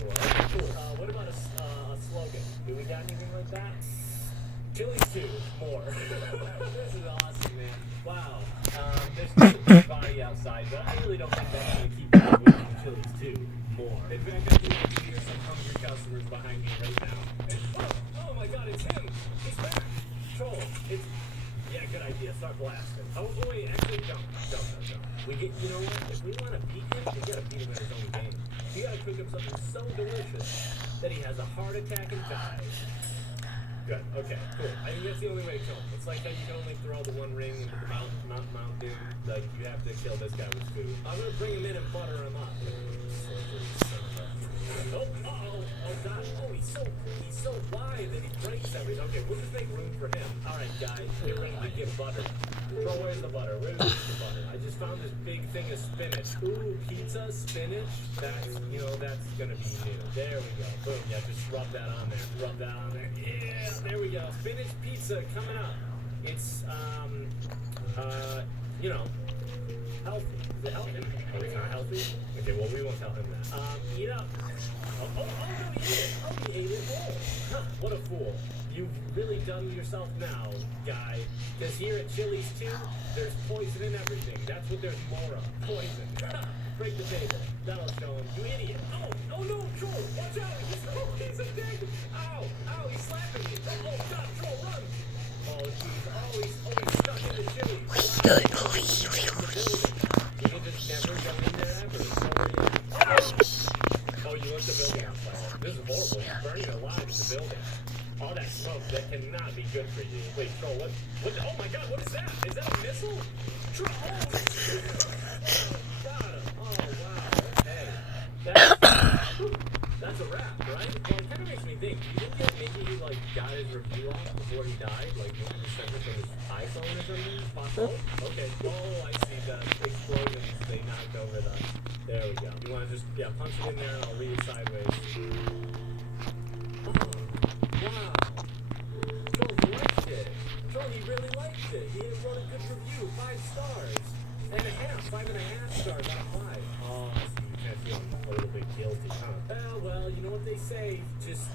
sure. Cool. What about a slogan? Do we got anything like that? Chili's 2, more. This is awesome, man. Wow. There's still a big body outside, but I really don't think that's going to keep you away from Chili's 2, more. In fact, I think I can hear some hungry customers behind me right now. Oh my god, it's him! He's back! Troll, it's... Yeah, good idea. Start blasting. Oh, wait, actually, don't. You know what? If we want to beat him, we gotta beat him in his own game. We gotta cook him something so delicious that he has a heart attack and dies. Good. Okay. Cool. I think that's the only way to kill him. It's like how you can only throw the one ring into the mountain. Like you have to kill this guy with food. I'm gonna bring him in and butter him up. Oh God! Oh, he's so wide that he breaks everything. Okay, we'll just make room for him. All right, guys, get ready to get butter. Bro, where's the butter? Where's the butter? I just found this big thing of spinach. Ooh, pizza, spinach. That's gonna be new. There we go. Boom. Yeah, just rub that on there. Yeah, there we go. Spinach pizza coming up. It's healthy. Is it healthy? Oh, it's not healthy? Okay, well, we won't tell him that. Eat up. No, he ate it whole. Huh, what a fool. You've really done yourself now, guy. Because here at Chili's 2, there's poison in everything. That's what there's more of. Poison. Break the table. That'll show him. You idiot. Oh no, Troll. Watch out. He's a dick. Ow, he's slapping me. Oh, God, Troll, run. Oh, jeez. He's stuck in the Chili's. Wow. You can just never go in there ever. Oh, you lit the building on fire. This is horrible. You're burning alive in the building. All that smoke, that cannot be good for you. Wait, Troll, what? Oh my God, what is that? Is that a missile? Troll! Oh, got him. Oh, wow. Hey. That's a wrap, right? Well, it kind of makes me think. Do you think that maybe he, got his review off before he died? Maybe sent it from his iPhone or something? Possible? Okay. Oh, I see. The explosions, they knocked over the... There we go. You want to just, punch it in there and I'll read it sideways. Oh, wow. Joel, he liked it. Joel, he really liked it. He wrote a good review, 5 stars. And a half, 5.5 stars out of 5. Oh, I see. You kind of feel a little bit guilty, huh? Well, you know what they say. Just,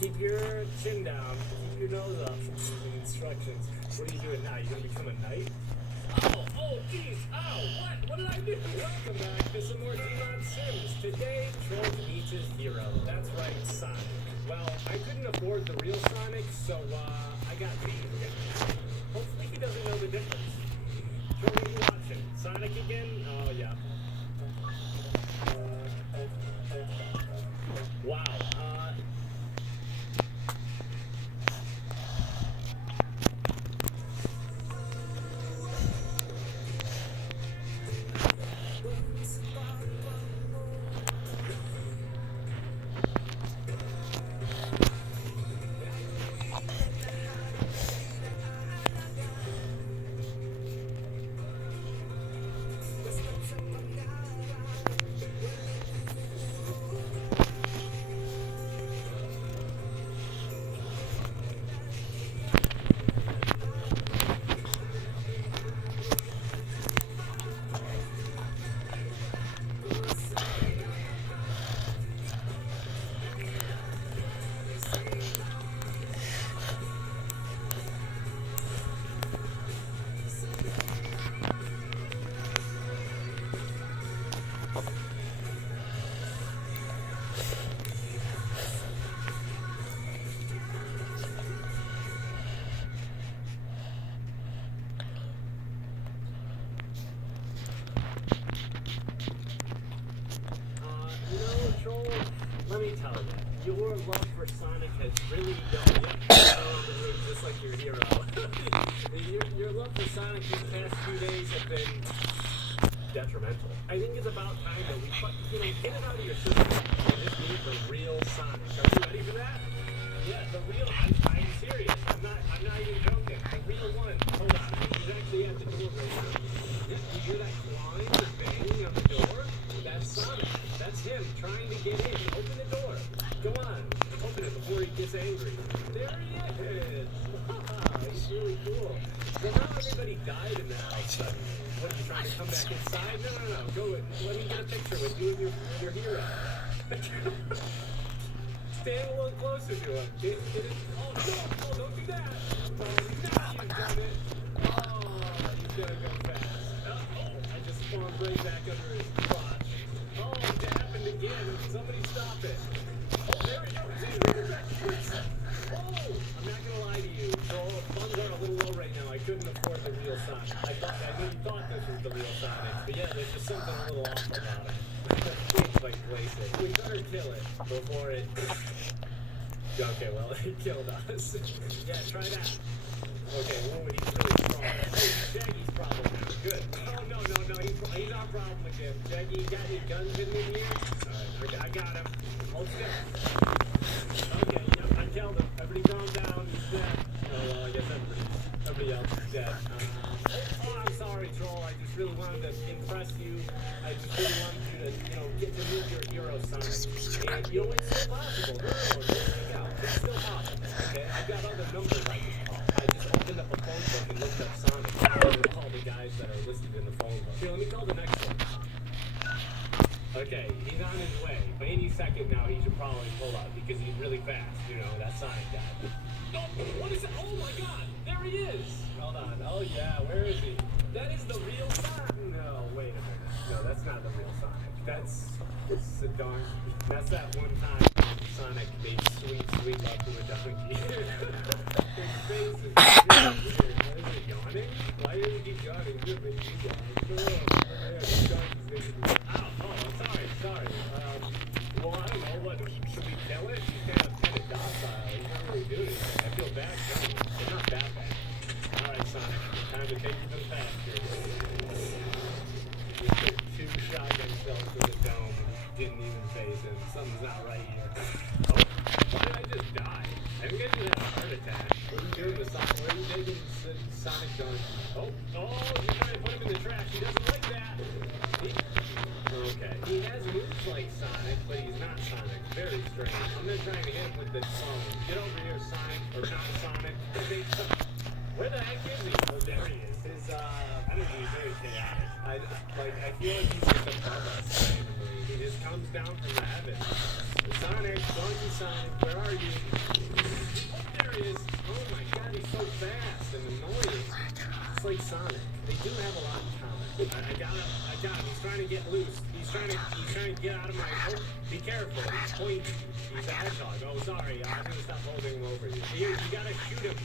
keep your chin down. Keep your nose up. Instructions. What are you doing now? You gonna become a knight? Oh, geez. Ow, what did I do? Welcome back to some more Demon Sims. Today, Troll meets his hero. That's right, Sonic. Well, I couldn't afford the real Sonic, so, I got these. Hopefully he doesn't know the difference. Troll, what are you watching? Sonic again? Oh, yeah. Wow, Troll, let me tell you, your love for Sonic has really gone around the room just like your hero. your love for Sonic these past few days have been detrimental. I think it's about time that we get it out of your system and just meet the real Sonic. Are you ready for that? Yeah, the real. I'm serious. I'm not even joking. The real one. Hold on. He's actually at the door right now. You hear that clawing or banging on the door? That's Sonic. That's him trying to get in. Open the door. Go on. Open it before he gets angry. There he is. It's really cool. So now everybody died in the house suddenly. What, are you trying to come back inside? No. Go, let me get a picture with you and your hero. Stand a little closer to him. Oh, no, don't do that. Oh, now you've done it. Oh, he's gonna go fast. I just spawned right back under his crotch. Oh, it happened again. Somebody stop it. Oh, there he goes. He's right back. Oh, I'm not gonna lie to you. So funds are a little low right now. I couldn't afford the real Sonic. I knew you thought this was the real Sonic, but yeah, there's just something a little off about it. Can't quite place it. We better kill it before it. Okay, well, it killed us. Yeah, try that. Okay, whoa, he's really strong. Oh, Shaggy's problem now. Good. Oh, no. He's our problem again. Shaggy, you got any guns in here? Alright, I got him. Hold still. Okay, yep, I killed him. Everybody calm down. He's dead. Oh, well, I guess everybody else is dead. Oh, I'm sorry, Troll. I just really wanted to impress you. I just really wanted you to, get to meet your hero, Sonic. And, it's still possible. No, check out. It's still possible, okay? I've got other numbers I can call. I just opened up a phone book and looked up Sonic. And all the guys that are listed in the phone book. Here, let me call the next one. Okay, he's on his way. But any second now, he should probably pull up because he's really fast. That Sonic guy. Oh, what is it? Oh my God! There he is! Hold on. Oh yeah, where is he? That is the real Sonic. No, wait a minute. No, that's not the real Sonic. That's a donkey. That's that one time Sonic made sweet love to a donkey. His face is really weird. Why is he yawning? Why did he keep yawning? Good, make you yawn. Ow, I'm sorry. Well, I don't know. What, should we kill it? He's kind of docile. He's not really doing anything. I feel bad killing him. It's not that bad. Alright, Sonic. Time to take you to the pasture. We took 2 shotgun shells to the dome and didn't even phase him. Something's not right here. Oh, why did I just die? I'm getting a heart attack. What are you doing with Sonic? Where are you taking Sonic donkey? Oh, you're trying to put him in the trash. He doesn't like that. Okay. He has moves like Sonic, but he's not Sonic. Very strange. I'm gonna try and hit him with this phone. Get over here, Sonic, or not Sonic. Where the heck is he? Oh, there he is. His, I don't know, he's very chaotic. I feel like he's just above us randomly. He just comes down from the heavens. Sonic, Donkey Sonic, where are you? Oh, there he is. Oh my God, he's so fast and annoying. It's like Sonic. They do have a lot in common. I got him. He's trying to get loose. He's trying to get out of my. Oh, be careful. He's pointing. He's a hedgehog. Oh, sorry. I'm gonna stop holding him over you. Here, you gotta shoot him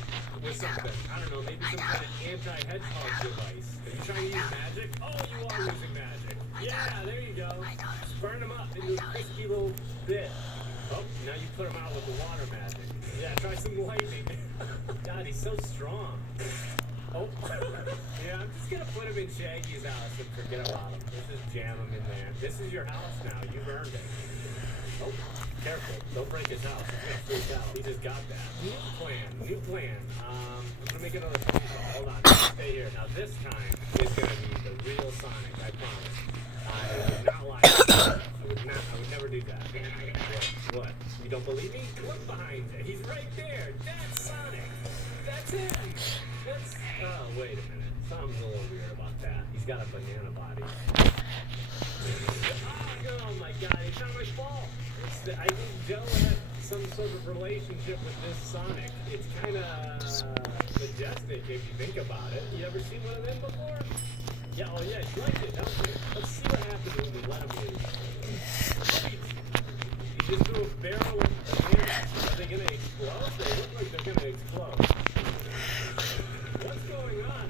with something. I don't know. Maybe some kind of anti-hedgehog device. Are you trying to use magic? Oh, you are using magic. Yeah, there you go. Burn him up into a crispy little bit. Oh, now you put him out with the water magic. Yeah, try some lightning. God, he's so strong. Oh, yeah, I'm just gonna put him in Shaggy's house and forget about him. Let's just jam him in there. This is your house now. You've earned it. Oh, careful. Don't break his house. He's gonna freak out. He just got that. New plan. I'm gonna make another phone call. Hold on. Stay here. Now this time, it's gonna be the real Sonic. I promise. I would not lie. I would never do that. What? You don't believe me? Look behind you. He's right there. That's Sonic. That's him. Oh, wait a minute. Something's a little weird about that. He's got a banana body. Oh my God, it's not my fault. I think Joe had some sort of relationship with this Sonic. It's kind of majestic if you think about it. You ever seen one of them before? Yeah, oh yeah, you liked it, don't you? Let's see what happens when we let him loose. He just threw a barrel of bananas. Are they going to explode? They look like they're going to explode. What's going on?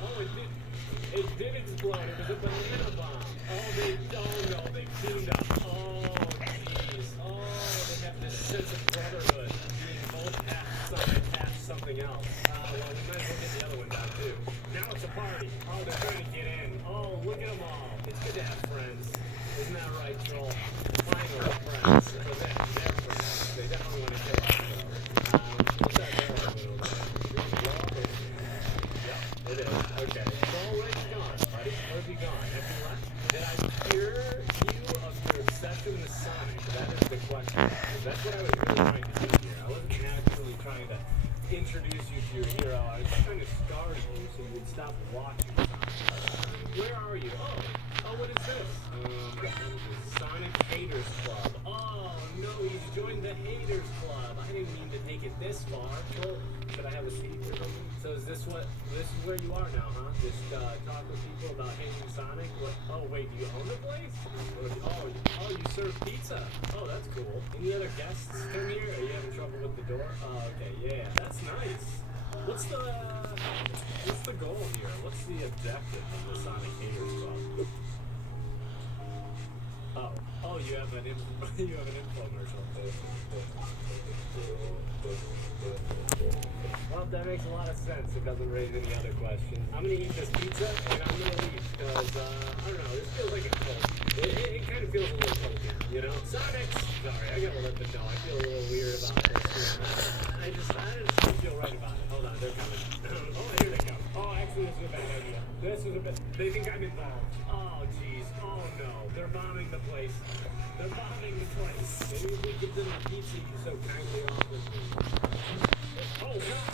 Oh, it did explode. It was a banana bomb. Oh, they teamed up. Oh, jeez. Oh, they have this sense of brotherhood. Being both half Sonic, half something else. Well, we might as well get the other one down, too. Now it's a party. Oh, they're trying to get in. Oh, look at them all. It's good to have friends. Isn't that right, Troll? Finally, friends. For them, they're friends. They definitely want to kill us, though. What's that barrel over there? It is. Okay. It's already gone, buddy. Where's he gone? Have you left? Did I cure you of your obsession with Sonic? That is the question. That's what I was really trying to do here. I wasn't actually trying to introduce you to your hero. I was trying to scar you so you would stop watching Sonic. Where are you? Oh, what is this? Sonic Haters Club. Oh, no, he's joined the Haters Club. I didn't mean to take it this far. Well, should I have a seat or something? So is this where you are now, huh? Just talk with people about hating Sonic? What? Oh, wait, do you own the place? Oh, you serve pizza. Oh, that's cool. Any other guests come here? Are you having trouble with the door? Oh, okay, yeah, that's nice. What's the goal here? What's the objective of the Sonic Haters Club? Oh, you have an infomercial. Well, that makes a lot of sense. It doesn't raise any other questions. I'm gonna eat this pizza and I'm gonna leave because I don't know. This feels like a cult. It kind of feels a little culty, you know. Sonic. Sorry, I gotta let them know. I feel a little weird about this. I just don't feel right about it. Hold on, they're coming. Oh, here they come. Oh, actually, this is a bad idea. They think I'm involved. Oh, jeez. Oh no, they're bombing the place. They're bombing the place. Maybe we give them the pizza you so kindly offered me. Oh god!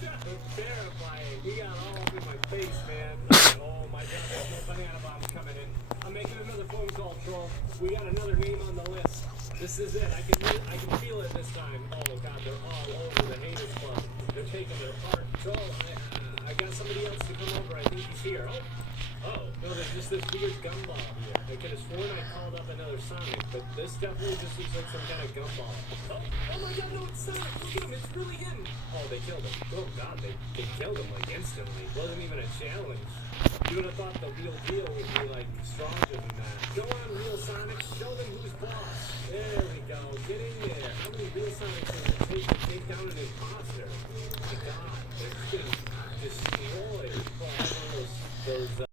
That's terrifying. He got all up in my face, man. Oh my god, there's no banana bombs coming in. I'm making another phone call, Troll. We got another name on the list. This is it. I can feel it this time. Oh god, they're all over the Haters Club. They're taking it apart. Troll, I got somebody else to come over. I think he's here. Oh, no, there's just this weird gumball here. I could have sworn I called up another Sonic, but this definitely just looks like some kind of gumball. Oh my god, no, it's Sonic! Look at him, it's really him! Oh, they killed him. Oh god, they killed him, like, instantly. Wasn't even a challenge. You would have thought the real deal would be, like, stronger than that. Go on, real Sonic, show them who's boss. There we go, get in there. How many real Sonics are going to take down an imposter? Oh my god, they're just getting destroyed. Oh, I know those